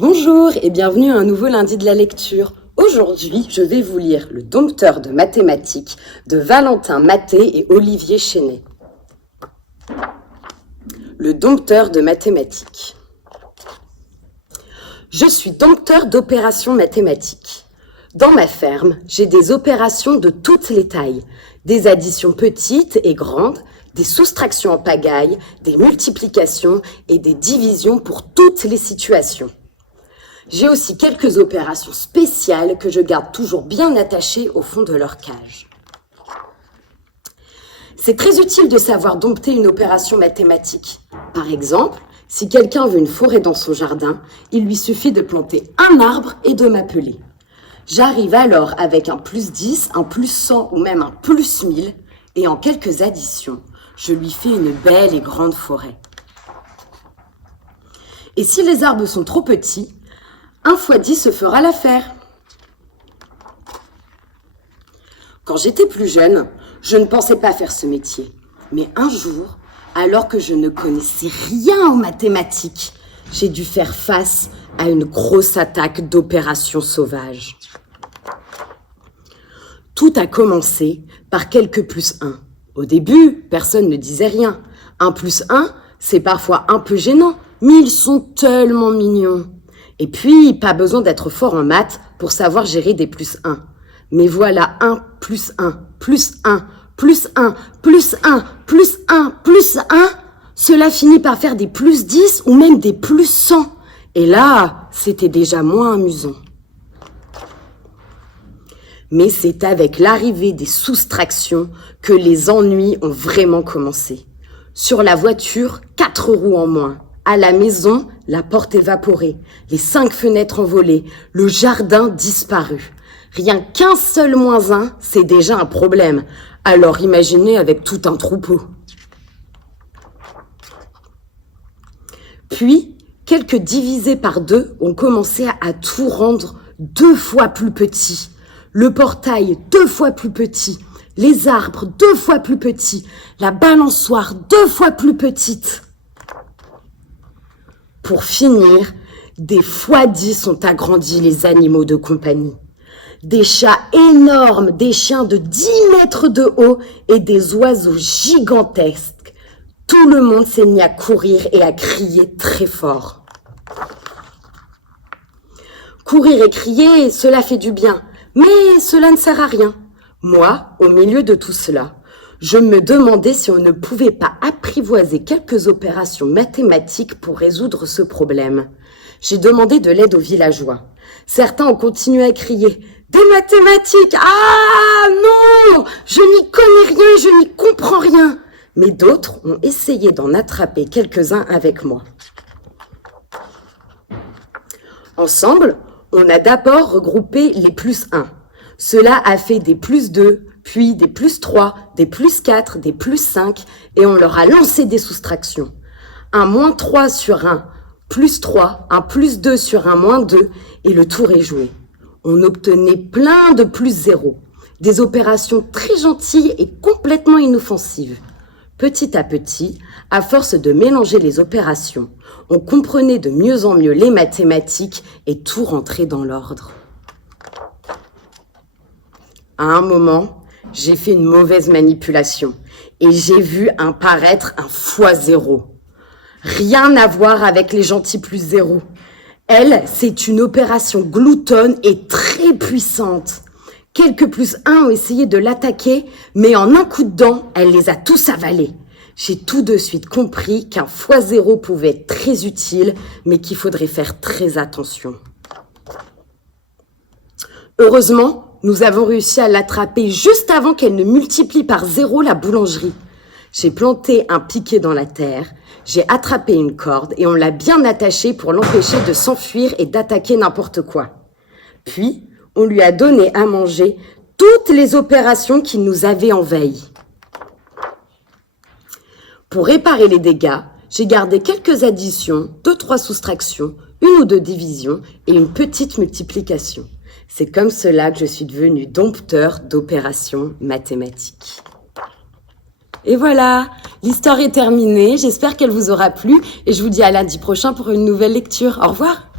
Bonjour et bienvenue à un nouveau lundi de la lecture. Aujourd'hui, je vais vous lire Le Dompteur de mathématiques de Valentin Maté et Olivier Chenet. Le Dompteur de mathématiques. Je suis dompteur d'opérations mathématiques. Dans ma ferme, j'ai des opérations de toutes les tailles, des additions petites et grandes, des soustractions en pagaille, des multiplications et des divisions pour toutes les situations. J'ai aussi quelques opérations spéciales que je garde toujours bien attachées au fond de leur cage. C'est très utile de savoir dompter une opération mathématique. Par exemple, si quelqu'un veut une forêt dans son jardin, il lui suffit de planter un arbre et de m'appeler. J'arrive alors avec un plus 10, un plus 100 ou même un plus 1000 et en quelques additions, je lui fais une belle et grande forêt. Et si les arbres sont trop petits, 1 fois 10 se fera l'affaire. Quand j'étais plus jeune, je ne pensais pas faire ce métier. Mais un jour, alors que je ne connaissais rien aux mathématiques, j'ai dû faire face à une grosse attaque d'opérations sauvages. Tout a commencé par quelques plus 1. Au début, personne ne disait rien. 1 plus 1, c'est parfois un peu gênant, mais ils sont tellement mignons. Et puis, pas besoin d'être fort en maths pour savoir gérer des plus 1. Mais voilà 1 plus 1, plus 1, plus 1, plus 1, plus 1, plus 1. Cela finit par faire des plus 10 ou même des plus 100. Et là, c'était déjà moins amusant. Mais c'est avec l'arrivée des soustractions que les ennuis ont vraiment commencé. Sur la voiture, 4 roues en moins. À la maison, la porte évaporée, les 5 fenêtres envolées, le jardin disparu. Rien qu'un seul moins 1, c'est déjà un problème. Alors imaginez avec tout un troupeau. Puis, quelques divisés par 2 ont commencé à tout rendre 2 fois plus petit. Le portail 2 fois plus petit, les arbres 2 fois plus petits, la balançoire 2 fois plus petite. Pour finir, des fois 10 ont agrandi les animaux de compagnie. Des chats énormes, des chiens de 10 mètres de haut et des oiseaux gigantesques. Tout le monde s'est mis à courir et à crier très fort. Courir et crier, cela fait du bien, mais cela ne sert à rien. Moi, au milieu de tout cela, je me demandais si on ne pouvait pas apprivoiser quelques opérations mathématiques pour résoudre ce problème. J'ai demandé de l'aide aux villageois. Certains ont continué à crier « Des mathématiques! Ah non! Je n'y connais rien, je n'y comprends rien !» Mais d'autres ont essayé d'en attraper quelques-uns avec moi. Ensemble, on a d'abord regroupé les plus 1. Cela a fait des plus 2, puis des plus 3, des plus 4, des plus 5, et on leur a lancé des soustractions. Un moins 3 sur un plus 3, un plus 2 sur un moins 2, et le tour est joué. On obtenait plein de plus 0, des opérations très gentilles et complètement inoffensives. Petit à petit, à force de mélanger les opérations, on comprenait de mieux en mieux les mathématiques et tout rentrait dans l'ordre. À un moment, j'ai fait une mauvaise manipulation et j'ai vu apparaître un x0. Rien à voir avec les gentils plus 0. Elle, c'est une opération gloutonne et très puissante. Quelques plus 1 ont essayé de l'attaquer, mais en un coup de dent, elle les a tous avalés. J'ai tout de suite compris qu'un x0 pouvait être très utile, mais qu'il faudrait faire très attention. Heureusement, nous avons réussi à l'attraper juste avant qu'elle ne multiplie par 0 la boulangerie. J'ai planté un piquet dans la terre, j'ai attrapé une corde et on l'a bien attachée pour l'empêcher de s'enfuir et d'attaquer n'importe quoi. Puis, on lui a donné à manger toutes les opérations qui nous avaient en veille. Pour réparer les dégâts, j'ai gardé quelques additions, 2-3 soustractions, 1 ou 2 divisions et une petite multiplication. C'est comme cela que je suis devenue dompteur d'opérations mathématiques. Et voilà, l'histoire est terminée, j'espère qu'elle vous aura plu et je vous dis à lundi prochain pour une nouvelle lecture. Au revoir.